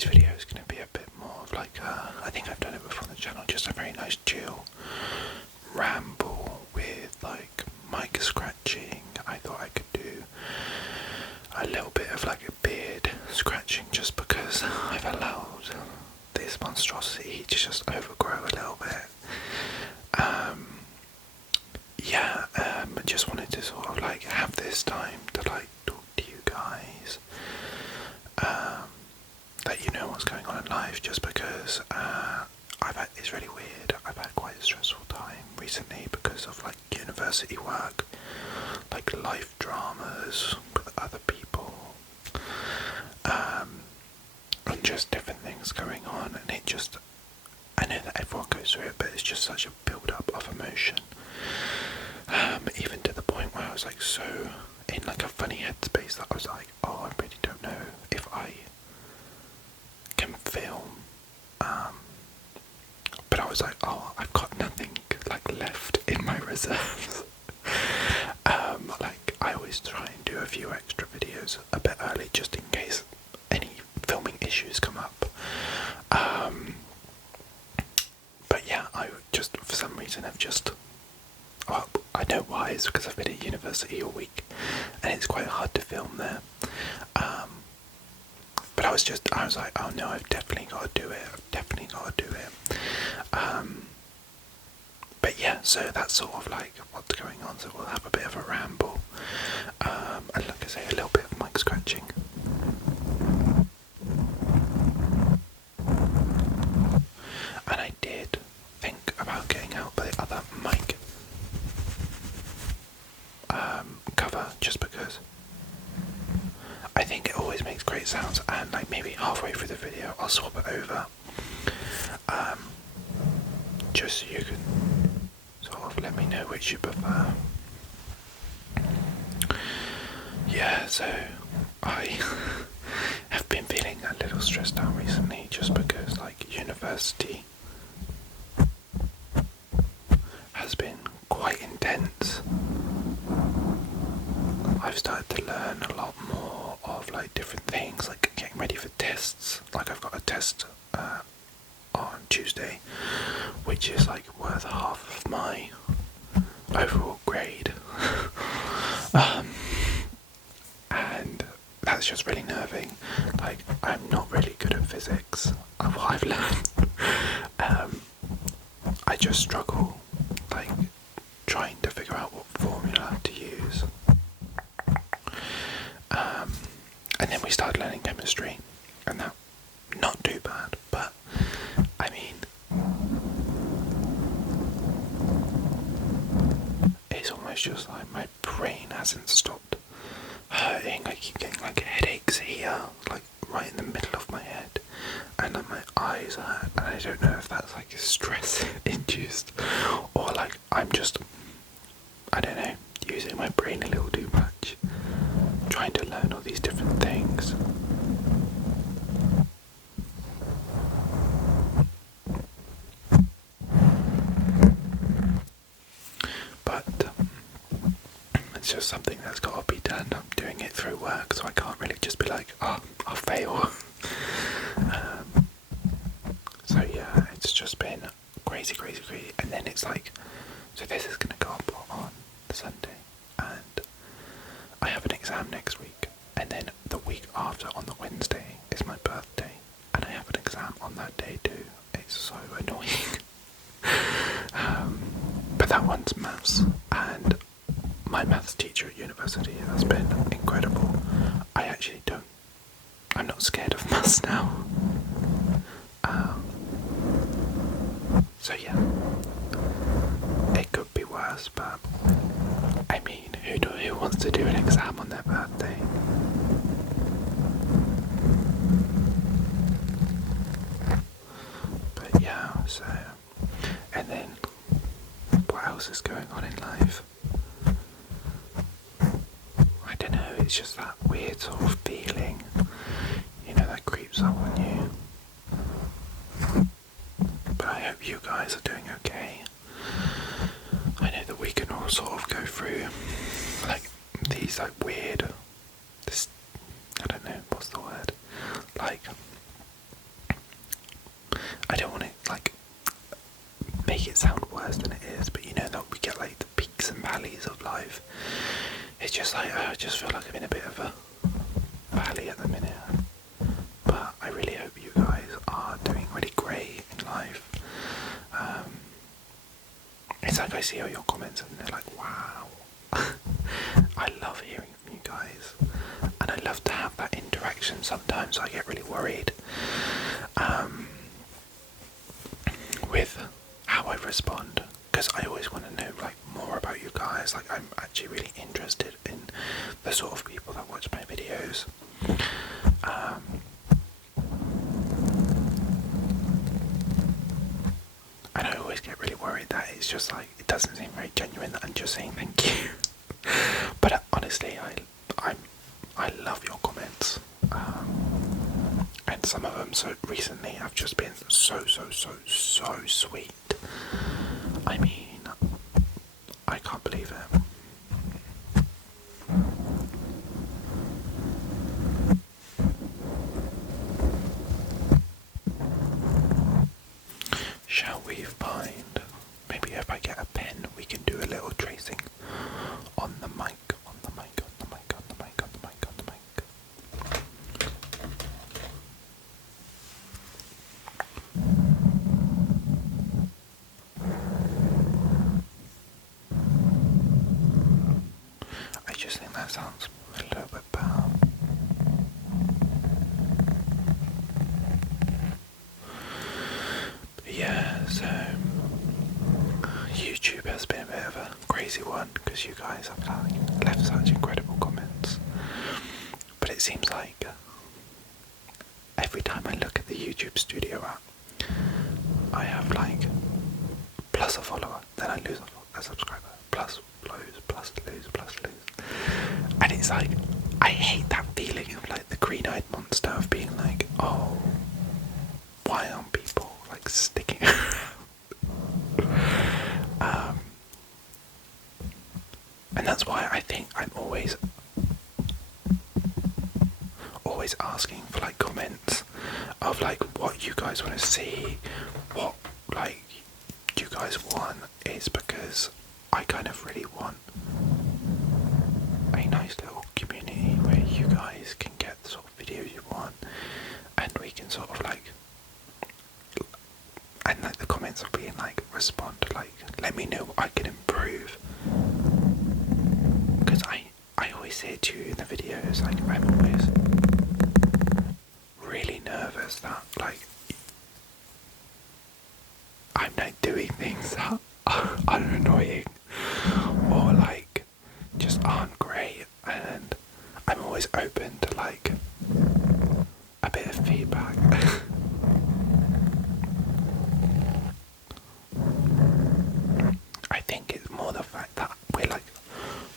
today's video is going to be a bit more of like, I think I've done it before on the channel, just a very nice chill ramble with like mic scratching. I thought I could do a little bit of like a beard scratching just because I've allowed this monstrosity to just overgrow a little bit. Just wanted to sort of like have this time to like talk to you guys, let you know what's going on in life, just because it's really weird. I've had quite a stressful time recently because of like university work, like life dramas with other people, and just different things going on, and I know that everyone goes through it, but it's just such a build-up of emotion, even to the point where I was like so in like a funny headspace that I was like, oh, I really don't know if I can film, but I was like, oh, I've got nothing like left in my reserves. Like I always try and do a few extra videos a bit early just in case any filming issues come up. But yeah, I just for some reason have just, well, I know why, it's because I've been at university all week and it's quite hard to film there. But I was like, oh no, I've definitely got to do it. But yeah, so that's sort of like what's going on. So we'll have a bit of a ramble, and like I say, a little bit of mic scratching. And I did think about getting out the other mic cover, just because I think it always makes great sounds, and like maybe halfway through the video I'll swap it over, just so you can sort of let me know which you prefer. Yeah, so I have been feeling a little stressed out recently just because like university has been quite intense. I've started to learn a lot more of like different things, like getting ready for tests. Like I've got a test on Tuesday, which is like worth half of my overall grade. And that's just really nerving. Like I'm not really good at physics, what I've learned. I just struggle like trying to figure out what formula to use. And then we started learning chemistry, and that not too bad, but I mean, it's almost just like my brain hasn't stopped hurting. I keep getting like headaches here, like right in the middle of my head, and then my eyes hurt, and I don't know if that's like stress induced or like I'm just, I don't know, using my brain a little too much, trying to learn all these different things. But it's just something that's got to be done. I'm doing it through work, so I can't really just be like, oh, I'll fail. So yeah, it's just been crazy. And then it's like, so this is going to go up on Sunday, and I have an exam next week, and then the week after on the Wednesday is my birthday, and I have an exam on that day too. It's so annoying. But that one's maths, and my maths teacher at university has been incredible. I'm not scared of maths now. So yeah, it could be worse, but I mean, who wants to do an exam on their birthday? But yeah, so, and then what else is going on in life? I don't know, it's just that weird sort of feeling, that creeps up on you. But I hope you guys are doing okay. I know that we can all sort of go through like these like weird, I don't know, what's the word? Like it's just like, I just feel like I'm in a bit of a valley at the minute. But I really hope you guys are doing really great in life. It's like I see all your comments and they're like, wow. I love hearing from you guys. And I love to have that interaction. Sometimes I get really worried with how I respond, because I always want to know like more about you guys. Like, I'm actually really interested in the sort of people that watch my videos. And I always get really worried that it's just like, it doesn't seem very genuine that I'm just saying thank you. But honestly, I love your comments. And some of them so recently have just been so sweet. I mean, I can't believe it. Shall we find, maybe if I get a pen, we can do a little tracing on the mic, on the mic, on the mic, on the mic, on the mic, on the mic. I just think that sounds a little bit better. Yeah, so YouTube has been a bit of a crazy one because you guys have left such incredible comments. But it seems like every time I look at the YouTube Studio app, I have like plus a follower, then I lose a subscriber, plus lose, plus lose, plus lose. And it's like, I hate that feeling of like the green-eyed monster of being like, oh, why aren't people like sticking around? And that's why I think I'm always asking for like comments of like what you guys want to see, what like you guys want, is because I kind of really want a nice little community where you guys can get the sort of videos you want, and we can sort of like, and like the comments will be like, respond, like let me know what I can improve, because I always say to you in the videos, like I'm always really nervous that like I'm like doing things that are annoying or like just aren't great, and I'm always open to like a bit of feedback. I think it's more the fact that we're like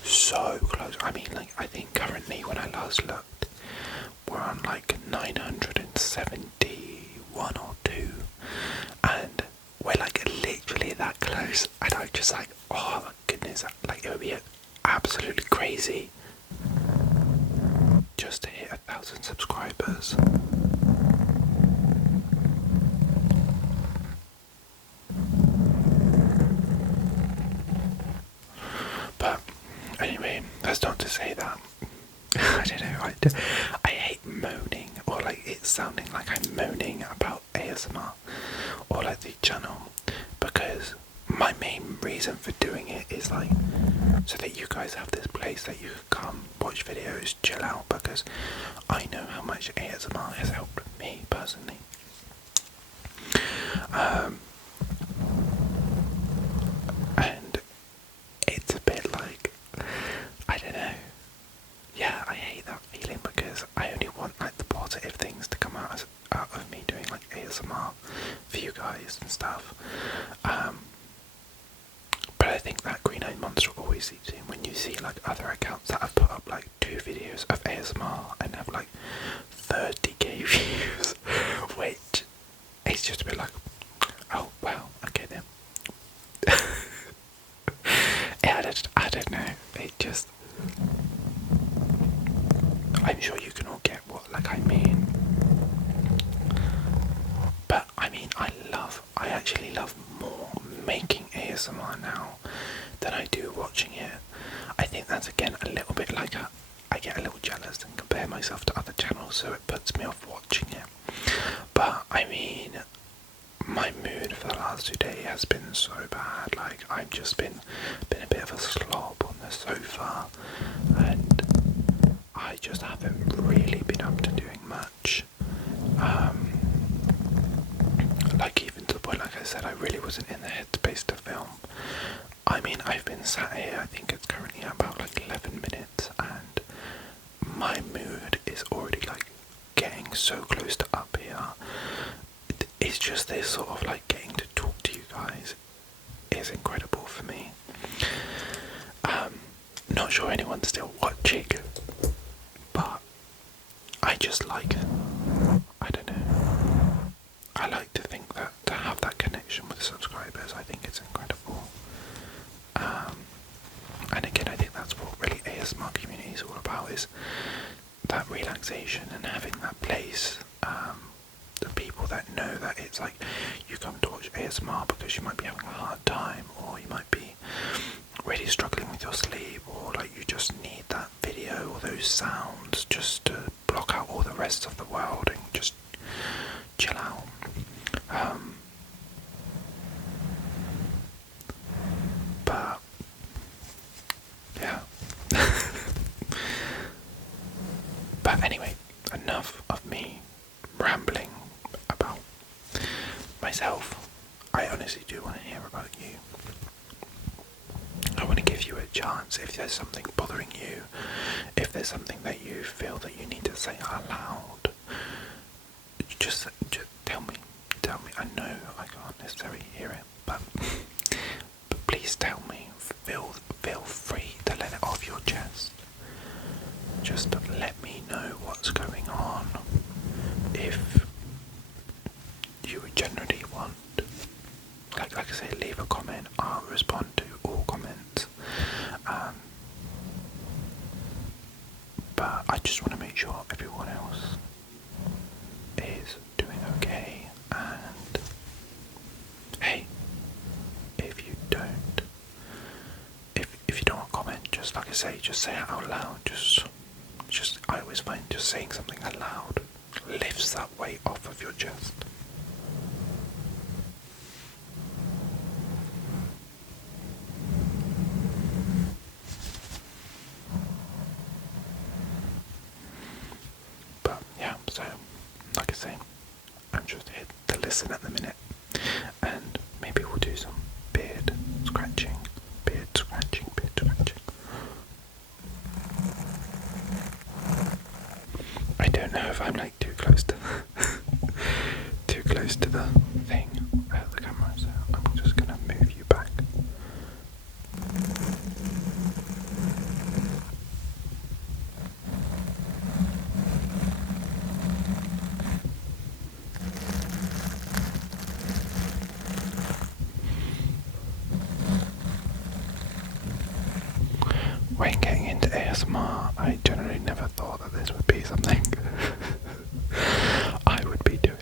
so close. I mean, like, I think currently when I last looked, we're on like 971 or 2, and we're like literally that close, and I'm just like, oh my goodness, like it would be absolutely crazy just to hit 1,000 subscribers. But anyway, that's not to say that I don't know, I hate moaning, or like it's sounding like I'm moaning about ASMR or like the channel, because my main reason for doing it is like so that you guys have this place that you can come watch videos, chill out, because I know how much ASMR has helped me personally. And it's a bit like, I don't know, yeah, I hate that feeling, because I only want like the positive things to come out of me doing like ASMR for you guys and stuff. But I think that green-eyed monster always seeps in when you see like other accounts that have put up like 2 videos of ASMR and have like 30k views, which is just a bit like, oh wow, okay then. Yeah, I don't know, it just, I'm sure you can all get what like I mean. But I mean, I actually love more making ASMR now than I do watching it. I think that's again a little bit like I get a little jealous and compare myself to other channels, so it puts me off watching it. But I mean, my mood for the last 2 days has been so bad. Like, I've just been a bit of a slob on the sofa, and I just haven't really been up to doing much. Like, even to the point, like I said, I really wasn't in the headspace to film. I mean, I've been sat here, I think it's currently about like 11 minutes, and my mood is already like getting so close to up here. It's just this sort of like getting to talk to you guys is incredible for me. Not sure anyone's still watching, but I just like, I don't know, I like to think that to have that connection with subscribers, I think it's incredible. And again, I think that's what really ASMR community is all about, is that relaxation and having that place. The people that know that it's like you come to watch ASMR because you might be having a hard time, or you might be really struggling with your sleep, or like you just need that video or those sounds just to block out all the rest of the world and just chill out. But yeah. But anyway, enough of me rambling about myself. I honestly do want to hear about you. I want to give you a chance. If there's something bothering you, if there's something that you feel that you need to say out loud, just tell me. I know I can't necessarily hear it, but please tell me. Feel free to let it off your chest. Just let me know what's going on. If you would generally want, like I say, leave a comment. I'll respond to all comments. But I just want to make sure everyone else is doing okay. And hey, if you don't want to comment, just like I say, just say it out loud. Just I always find just saying something out loud lifts that weight off of your chest. But yeah, so like I say, I'm just here to listen at the minute, and maybe we'll do some beard scratching. I don't know if I'm like too close to the thing, the camera, so I'm just gonna move you back. When getting into ASMR, I generally never thought that this would be something I would be doing.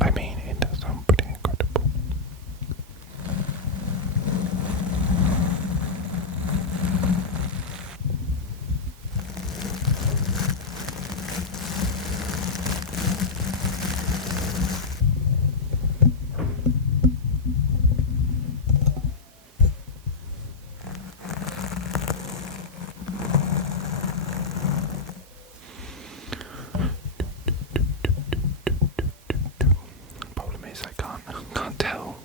I mean, it does sound pretty incredible. Problem is, I can't tell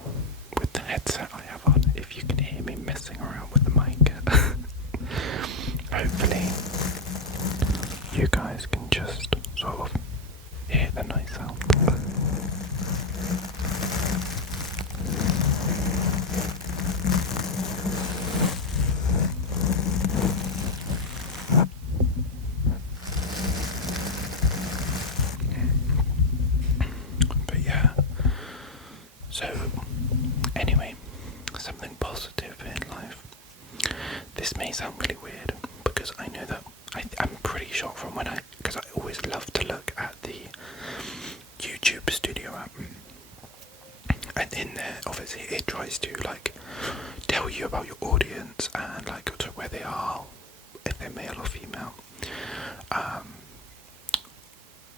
with the headset I have on if you can hear me messing around with the mic. Hopefully, you guys can just sort of hear the nice sound. But yeah, so anyway, something positive in life. This may sound really weird because I know that I'm pretty sure from because I always love to look at the YouTube Studio app, and in there, obviously, it tries to like tell you about your audience and like to where they are, if they're male or female,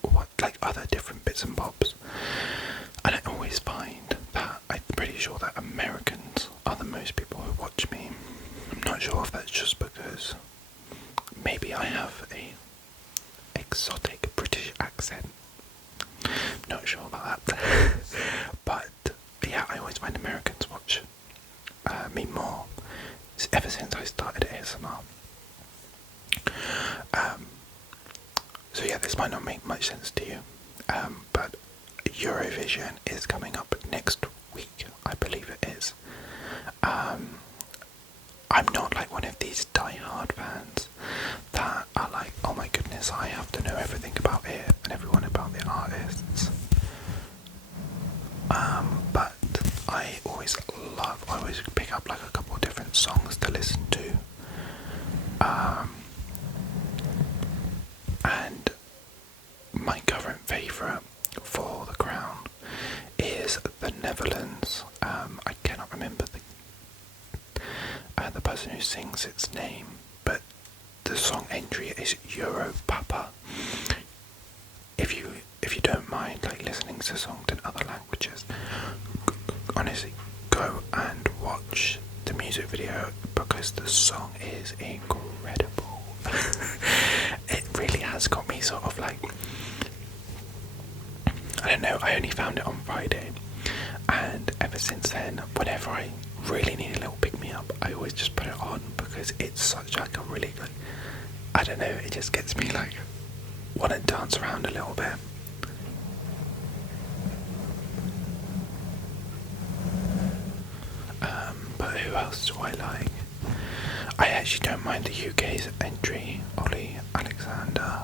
what like other different bits and bobs. And I always find that I'm pretty sure that Americans are the most people who watch me. I'm not sure if that's just because maybe I have a exotic British accent. Not sure about that. But yeah, I always find Americans watch me more ever since I started ASMR. So yeah, this might not make much sense to you, but Eurovision is coming up next week, I believe it is. I'm not like one of these die-hard fans that are like, oh my goodness, I have to know everything about it and everyone about the artists. But I always pick up like a couple of different songs to listen to. And my current favourite for the crown is the Netherlands. I cannot remember the person who sings its name, but the song entry is Euro Papa. If you don't mind like listening to songs in other languages, honestly, go and watch the music video because the song is incredible. It really has got me sort of like, I don't know, I only found it on Friday, and ever since then, whenever I really need a little pick-me-up, I always just put it on because it's such like a really good, I don't know, it just gets me like, want to dance around a little bit. But who else do I like? I actually don't mind the UK's entry, Ollie Alexander.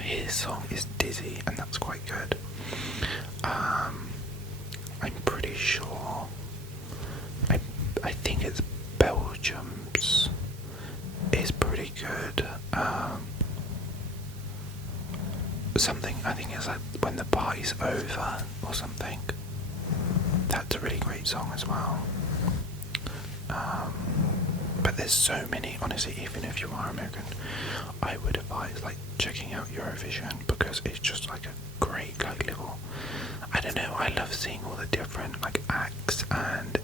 His song is Dizzy, and that's quite good. I'm pretty sure. I think it's Belgium's is pretty good. Something, I think it's like When the Party's Over or something. That's a really great song as well. But there's so many, honestly, even if you are American, I would advise like checking out Eurovision because it's just like a great like little, I don't know, I love seeing all the different like acts, and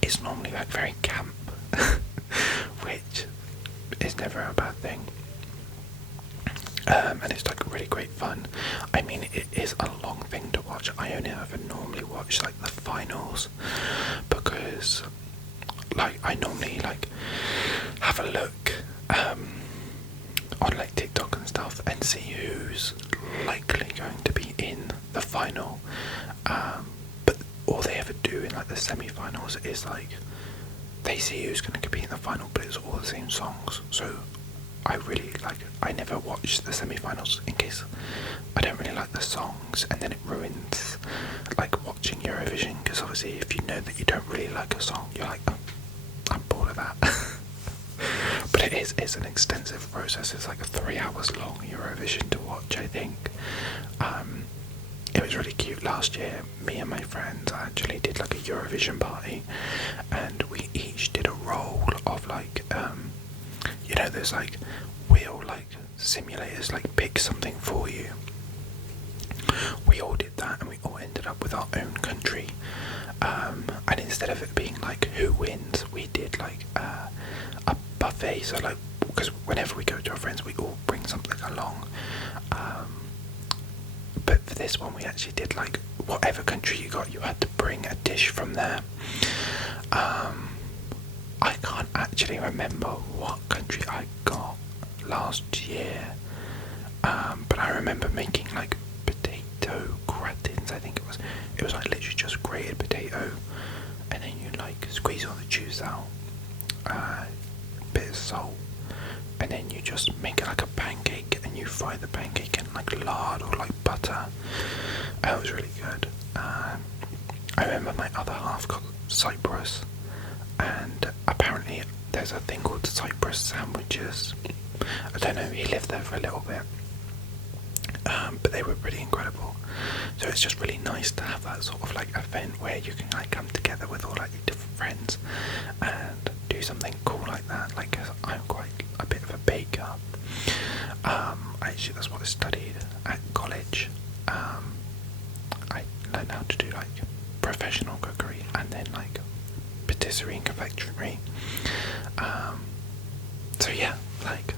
it's normally like very camp, which is never a bad thing. And it's like really great fun. I mean, it is a long thing to watch. I only ever normally watch like the finals because like I normally like have a look on like TikTok and stuff and see who's likely going to be in the final. But all they ever do in like the semi-finals is like they see who's going to be in the final, but it's all the same songs. So I really like, I never watch the semi-finals in case I don't really like the songs, and then it ruins like watching Eurovision, because obviously if you know that you don't really like a song, you're like, oh, I'm bored of that. But it's an extensive process. It's like 3 hours long Eurovision to watch, I think. It was really cute. Last year, me and my friends actually did like a Eurovision party, and we each did a role of like, you know, there's like wheel like simulators, like pick something for you. We all did that, and we all ended up with our own country. And instead of it being like who wins, we did like a buffet. So like, because whenever we go to our friends, we all bring something along. But for this one, we actually did like whatever country you got, you had to bring a dish from there. I can't actually remember what country I got last year, but I remember making like potato gratins. I think it was like literally just grated potato, and then you like squeeze all the juice out, bit of salt, and then you just make it like a pancake, and you fry the pancake in like lard or like butter. It was really good. I remember my other half got Cyprus, and apparently there's a thing called Cyprus sandwiches, I don't know, he lived there for a little bit. But they were pretty incredible. So it's just really nice to have that sort of like event where you can like come together with all like your different friends and do something cool like that. Like, cause I'm quite a bit of a baker. Actually, that's what I studied at college. I learned how to do like professional cookery and then like patisserie and confectionery. So yeah, like,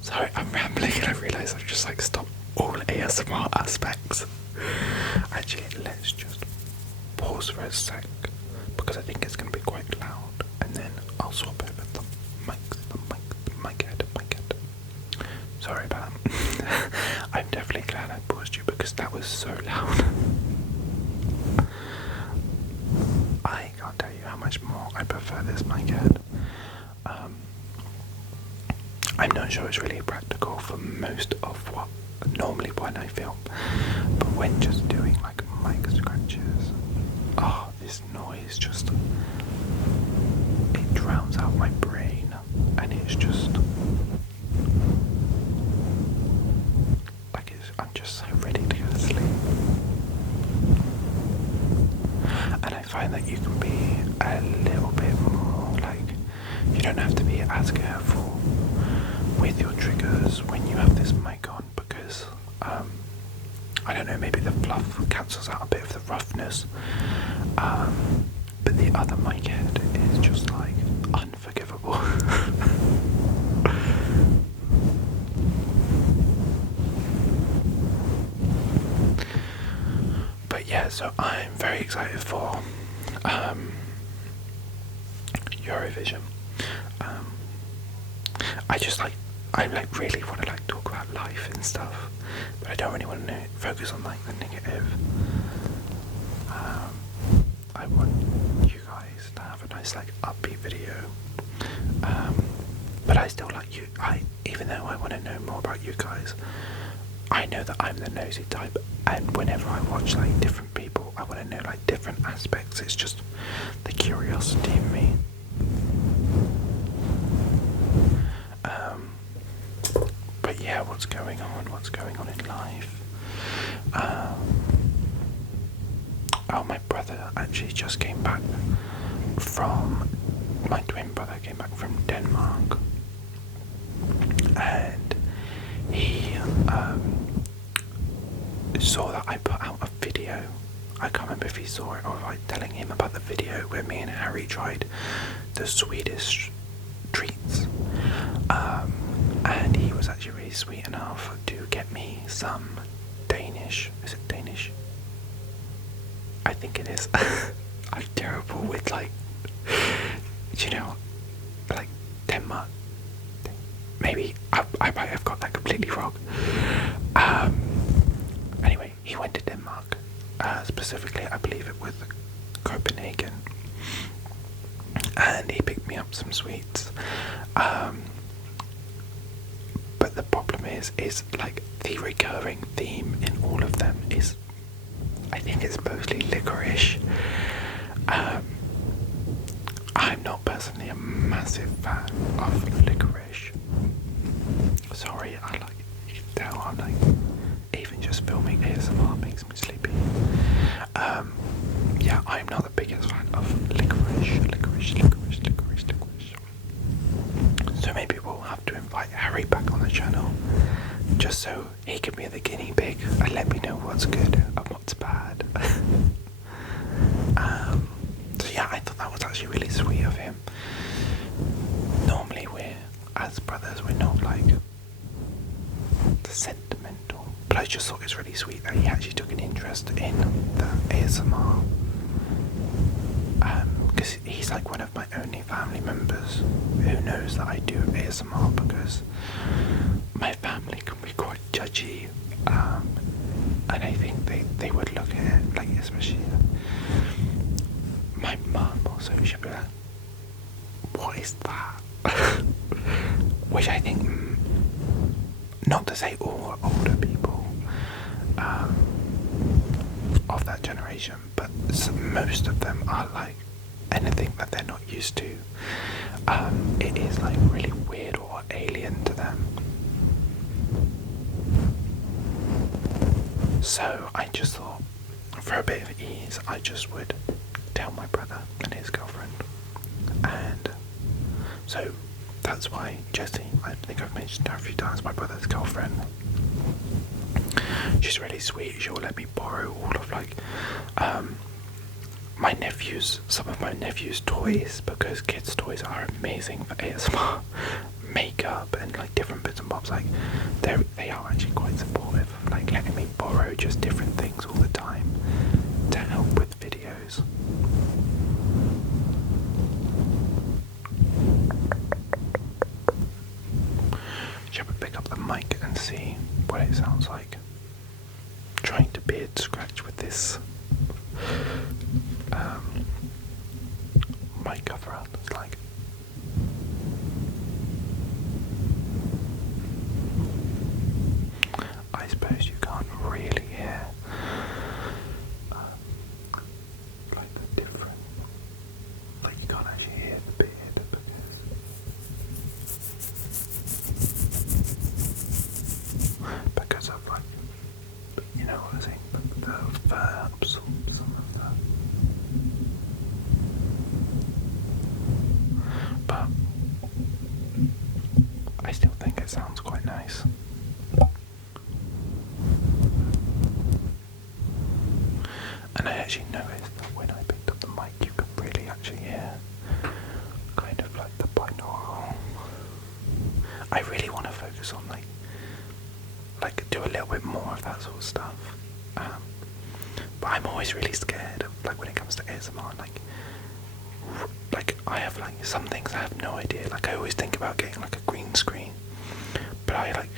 sorry, I'm rambling and I realise I've just like stopped all ASMR aspects. Actually, let's just pause for a sec because I think it's going to be quite loud, and then I'll swap over the mic head. Sorry about that. I'm definitely glad I paused you because that was so loud. I can't tell you how much more I prefer this mic head. I'm not sure it's really practical for most of what normally when I film, but when just doing like mic scratches, this noise just, it drowns out my brain, and it's just like I'm just so ready to go to sleep. And I find that you can be a little bit more like, you don't have to be as careful with your triggers when you have this mic on, because I don't know, maybe the fluff cancels out a bit of the roughness, but the other mic head is just like unforgivable. But yeah, so I'm very excited for Eurovision. I really want to like talk about life and stuff, but I don't really want to focus on like the negative. I want you guys to have a nice like upbeat video, but I still like you. Even though I want to know more about you guys, I know that I'm the nosy type, and whenever I watch like different people, I want to know like different aspects. It's just the curiosity in me. But yeah, what's going on in life? My brother actually just came back my twin brother came back from Denmark, and he saw that I put out a video. I can't remember if he saw it or if I was telling him about the video where me and Harry tried the Swedish treats. And he was actually really sweet enough to get me some Danish. Is it Danish? I think it is. I'm terrible with like, like Denmark. Maybe I might have got that completely wrong. Anyway, he went to Denmark. Specifically, I believe it was Copenhagen. And he picked me up some sweets. But the problem is like the recurring theme in all of them is, I think it's mostly licorice. I'm not personally a massive fan of licorice. Sorry, you can tell I'm like, even just filming ASMR makes me sleepy. Yeah, I'm not the biggest fan of licorice. So maybe we'll have to invite Harry back on the channel, just so he can be the guinea pig and let me know what's good and what's bad. So yeah, I thought that was actually really sweet of him. Normally as brothers, we're not like sentimental, but I just thought it was really sweet that he actually took an interest in the ASMR. Because he's like one of my only family members who knows that I do ASMR, because my family can be quite judgy, and I think they would look at it, like especially my mum also, she'd be like, what is that? Which I think, not to say all older people of that generation, but most of them are like anything that they're not used to. it is like really weird or alien to them. So I just thought, for a bit of ease, I just would tell my brother and his girlfriend. And so that's why Jessie, I think I've mentioned her a few times, my brother's girlfriend, she's really sweet. She'll let me borrow all of like some of my nephew's toys, because kids' toys are amazing for ASMR, makeup and like different bits and bobs. Like they are actually quite supportive of like letting me borrow just different things all the time to help with videos. Shall we pick up the mic and see what it sounds like? Trying to beard scratch with this mic cover up. It's like I suppose you can't really hear like the different, like you can't actually hear the beard because of like, you know what I'm saying, the fur absorbs some of that. But I still think it sounds quite nice. And I actually noticed that when I picked up the mic, you could really actually hear kind of like the binaural. I really want to focus on like do a little bit more of that sort of stuff. But I'm always really scared of like when it comes to ASMR, like I have like some things I have no idea. Like I always think about getting like a green screen, but I like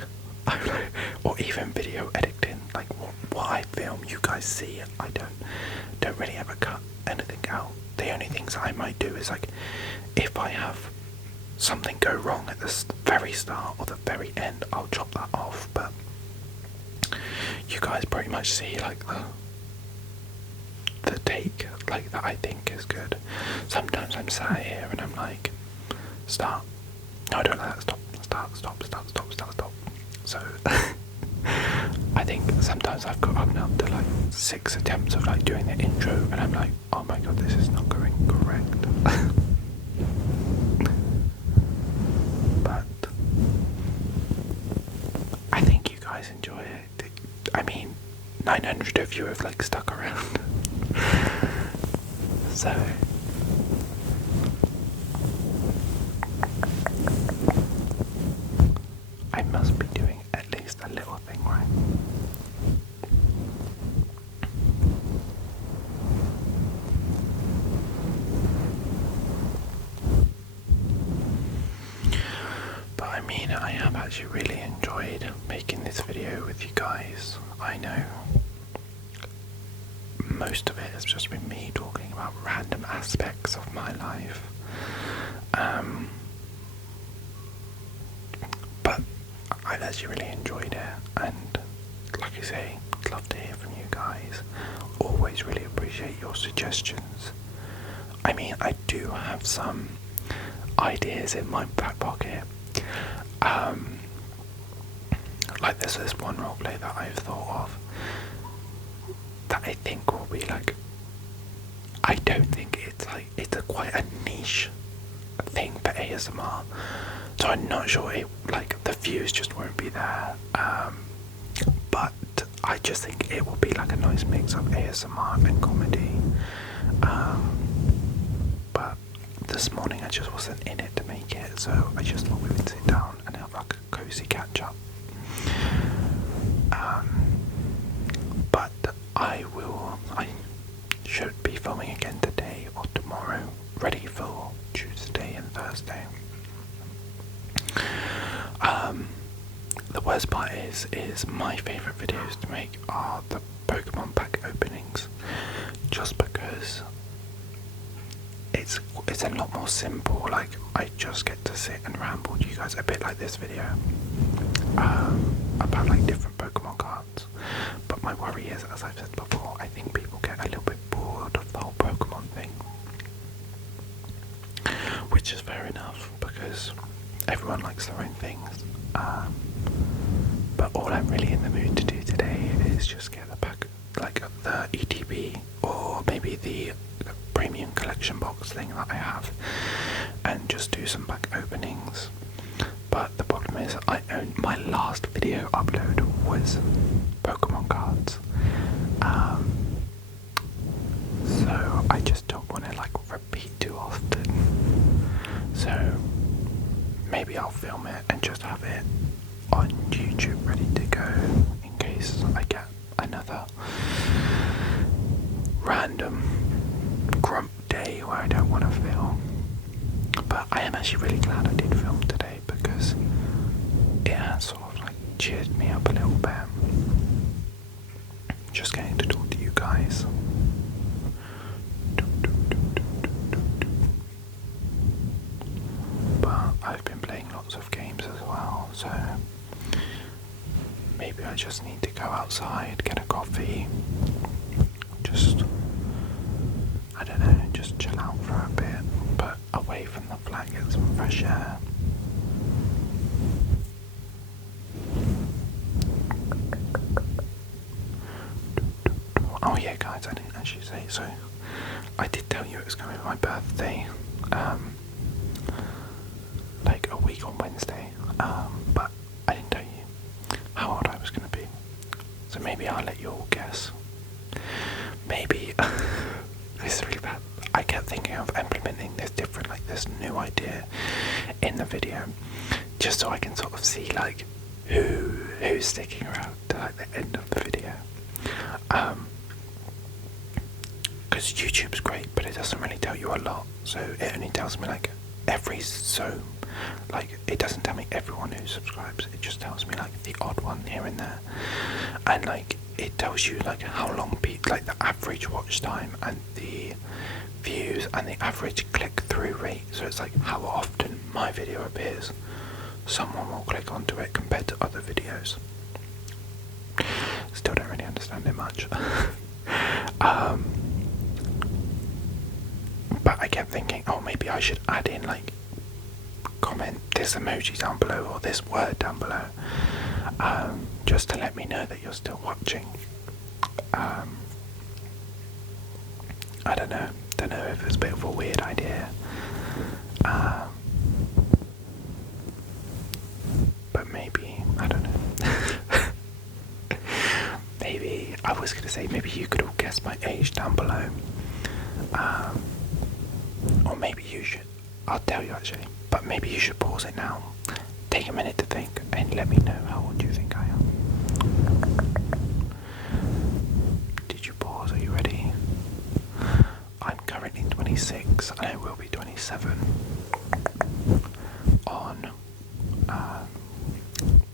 or even video editing, like what I film you guys see. I don't really ever cut anything out. The only things I might do is like if I have something go wrong at the very start or the very end, I'll chop that off. But you guys pretty much see like the take like that I think is good. Sometimes I'm sat here and I'm like, start. No, I don't like that. Stop. So I think sometimes I've got up to like 6 attempts of like doing the intro and I'm like, oh my god, this is not going correct. But I think you guys enjoy it. I mean, 900 of you have like stuck around. So I must be doing at least a little thing right. But I mean, I have actually really enjoyed making this video with you guys. I know most of it has just been me talking about random aspects of my life. But I've actually really enjoyed it, and like I say, I'd love to hear from you guys. Always really appreciate your suggestions. I mean, I do have some ideas in my back pocket. Like there's this one roleplay that I've thought of that I think will be like, I don't think it's a quite a niche thing for ASMR, so I'm not sure like the views just won't be there, but I just think it will be like a nice mix of ASMR and comedy. But this morning I just wasn't in it to make it, so I just thought we would sit down and have like a cozy catch up. But I should be filming again today or tomorrow, ready for Tuesday and Thursday. The worst part is my favourite videos to make are the Pokemon pack openings, just because it's a lot more simple. Like I just get to sit and ramble to you guys, a bit like this video, about like different Pokemon cards. But my worry is, as I've said before, I think people get a little bit bored of the whole Pokemon thing, which which is fair enough because everyone likes their own things. But all I'm really in the mood to do today is just get the pack, like the ETB or maybe the premium collection box thing that I have, and just do some pack openings. But the problem is, my last video upload was Pokemon cards, so I just don't want to like repeat too often. So maybe I'll film it and just have it on YouTube ready to go in case I get another random grump day where I don't want to film. But I am actually really glad I did film today because it has sort of like cheered me up a little bit. Just getting to talk to you guys. But I've been playing lots of games as well, so maybe I just need to go outside, get a coffee, just, I don't know, just chill out for a bit, but away from the flat, get some fresh air. Oh yeah guys, I didn't actually say, so I did tell you it was going to be my birthday, like a week on Wednesday, but I didn't tell you how old I was going to be, so maybe I'll let you all guess. Maybe, this is really bad, I kept thinking of implementing this different, like this new idea in the video, just so I can sort of see like who's sticking around to like the end of the video. Because YouTube's great, but it doesn't really tell you a lot, so it only tells me like like it doesn't tell me everyone who subscribes, it just tells me like the odd one here and there, and like it tells you like how long like the average watch time and the views and the average click-through rate, so it's like how often my video appears, someone will click onto it compared to other videos. Still don't really understand it much. But I kept thinking, oh, maybe I should add in like comment this emoji down below or this word down below, just to let me know that you're still watching. I don't know if it's a bit of a weird idea, but maybe, I don't know. Maybe, I was going to say, maybe you could all guess my age down below, or maybe you should, I'll tell you actually, but maybe you should pause it now, take a minute to think, and let me know how old you think I am. Did you pause? Are you ready? I'm currently 26 and I will be 27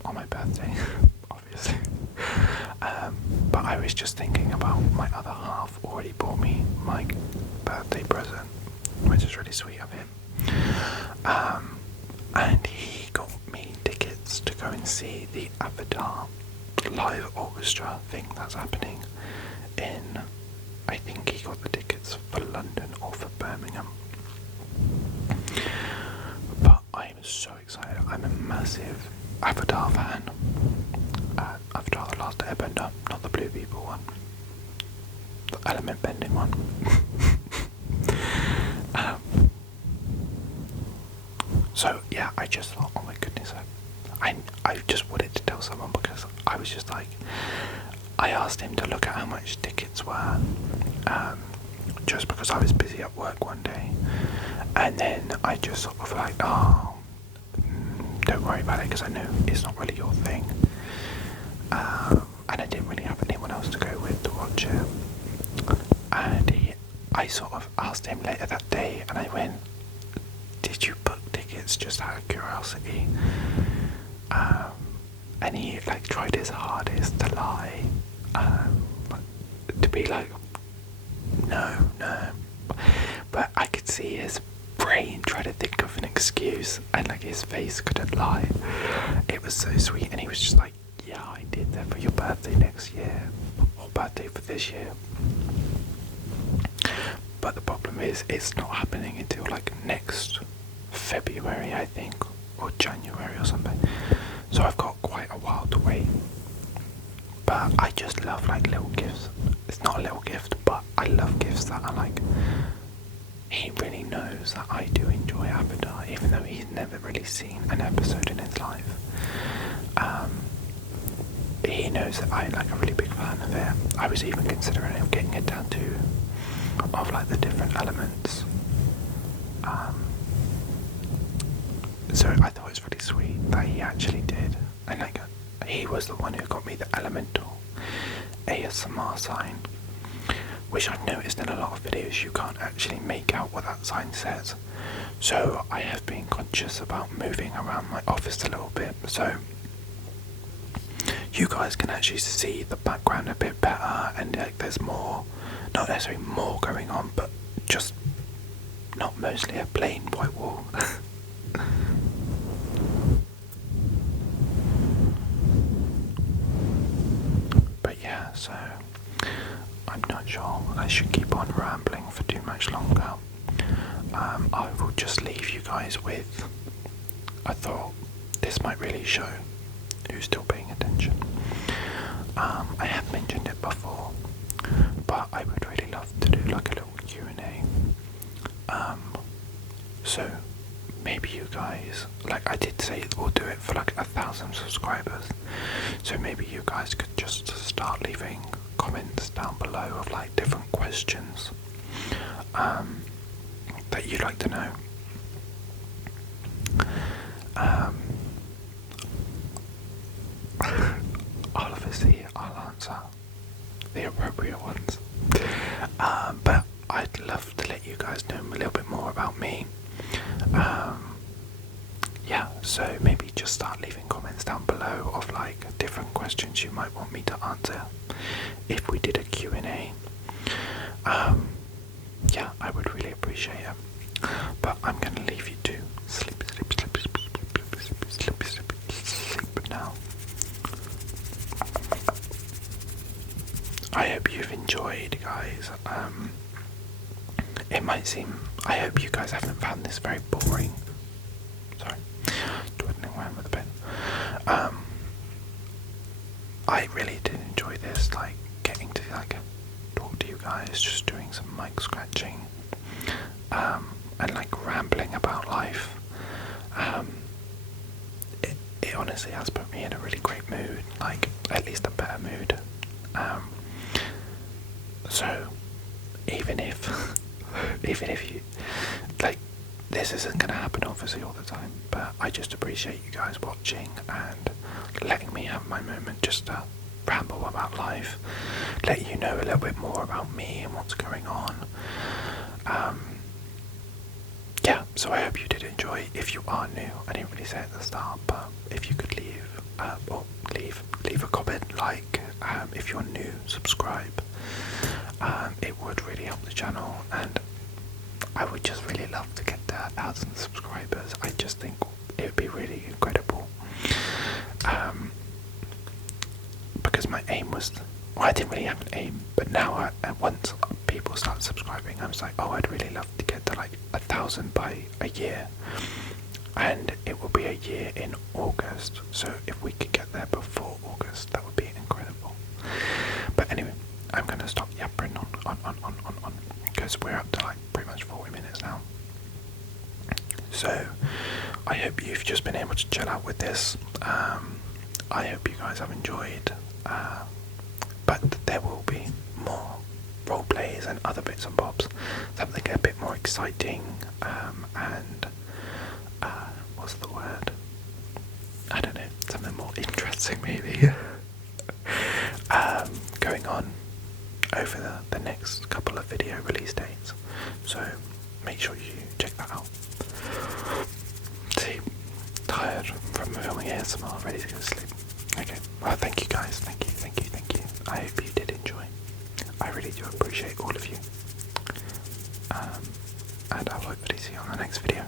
on my birthday, obviously. But I was just thinking about my other half already bought me my birthday present, which is really sweet of him. And he got me tickets to go and see the Avatar live orchestra thing that's happening in, I think he got the tickets for London or for Birmingham. But I am so excited. I'm a massive Avatar fan. Avatar The Last Airbender, not the Blue People one. The element bending one. So yeah, I just thought, oh my goodness, I just wanted to tell someone because I was just like, I asked him to look at how much tickets were, just because I was busy at work one day, and then I just sort of like, oh, don't worry about it because I know it's not really your thing, and I didn't really have anyone else to go with to watch it, and I sort of asked him later that day, and I went, did you book tickets just out of curiosity? And he like tried his hardest to lie, to be like, no, but I could see his brain try to think of an excuse, and like his face couldn't lie. It was so sweet, and he was just like, yeah, I did that for your birthday next year, or birthday for this year. But the problem is, it's not happening until like next February, I think, or January or something. So I've got quite a while to wait. But I just love like little gifts. It's not a little gift, but I love gifts that are like, he really knows that I do enjoy Avatar, even though he's never really seen an episode in his life. He knows that I'm like a really big fan of it. I was even considering getting a tattoo of like the different elements. So I thought it was really sweet that he actually did. And like, he was the one who got me the elemental ASMR sign, which I've noticed in a lot of videos you can't actually make out what that sign says. So I have been conscious about moving around my office a little bit, so you guys can actually see the background a bit better, and like there's more, not necessarily more going on, but just not mostly a plain white wall. But yeah, so I'm not sure I should keep on rambling for too much longer. I will just leave you guys with, I thought this might really show who's still paying attention. I have mentioned it before, but I would really love to do like a little Q&A. So maybe you guys, like I did say, we'll do it for like 1,000 subscribers. So maybe you guys could just start leaving comments down below of like different questions that you'd like to know. Obviously I'll answer the appropriate ones, but I'd love to let you guys know a little bit more about me. Yeah, so maybe just start leaving comments down below of like different questions you might want me to answer if we did a Q&A. Yeah, I would really appreciate it. But I'm gonna leave you to sleep now. I hope you've enjoyed, guys. It might seem, I hope you guys haven't found this very boring. Sorry, twiddling around with a pen. I really did enjoy this, like getting to like talk to you guys, just doing some mic scratching, and like rambling about life. It honestly has put me in a really great mood, like at least a better mood. So even if you like, this isn't gonna happen obviously all the time, but I just appreciate you guys watching and letting me have my moment just to ramble about life, let you know a little bit more about me and what's going on. Yeah, so I hope you did enjoy. If you are new, I didn't really say at the start, but if you could leave a comment, like if you're new, subscribe. It would really help the channel, and I would just really love to get to 1,000 subscribers. I just think it would be really incredible. Because my aim was, well, I didn't really have an aim, but now once people start subscribing, I was like, oh, I'd really love to get to like 1,000 by a year, and it will be a year in August. So if we could get there before August, that would be incredible. But anyway, I'm gonna stop yappering on, because we're up to like pretty much 40 minutes now. So I hope you've just been able to chill out with this. I hope you guys have enjoyed, but there will be more role plays and other bits and bobs, something a bit more exciting, and what's the word? I don't know, something more interesting maybe. Going on over the next couple of video release dates, so make sure you check that out. See, tired from filming ASMR, ready to go to sleep. Okay, well thank you guys, thank you. I hope you did enjoy. I really do appreciate all of you, and I'll hopefully see you on the next video.